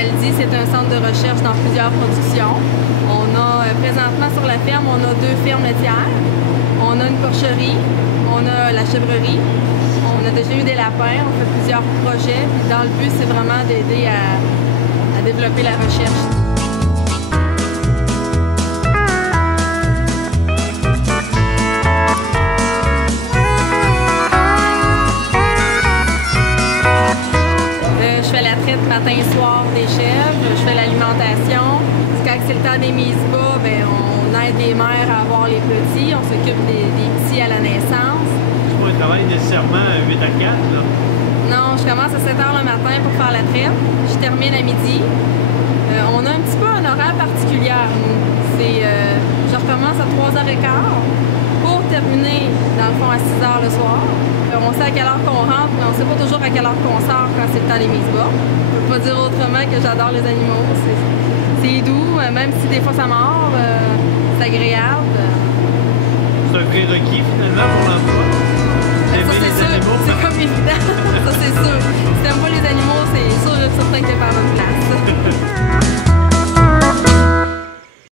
Aldi, c'est un centre de recherche dans plusieurs productions. On a présentement sur la ferme, on a 2 fermes laitières, on a une porcherie, on a la chèvrerie, on a déjà eu des lapins, on fait plusieurs projets. Puis dans le but, c'est vraiment d'aider à développer la recherche. Je fais la traite matin et soir des chèvres, je fais l'alimentation. Quand c'est le temps des mises bas, on aide les mères à avoir les petits, on s'occupe des petits à la naissance. C'est pas un travail nécessairement 8 à 4, là? Non, je commence à 7 h le matin pour faire la traite, je termine à midi. On a un petit peu un horaire particulier. Je recommence à 3 h 15 pour terminer, dans le fond, à 6 h le soir. On sait à quelle heure qu'on rentre, mais on ne sait pas toujours à quelle heure qu'on sort quand c'est le temps des mises bas. Je ne peux pas dire autrement que j'adore les animaux. C'est doux, même si des fois ça mord, c'est agréable. C'est un prérequis finalement pour l'emploi.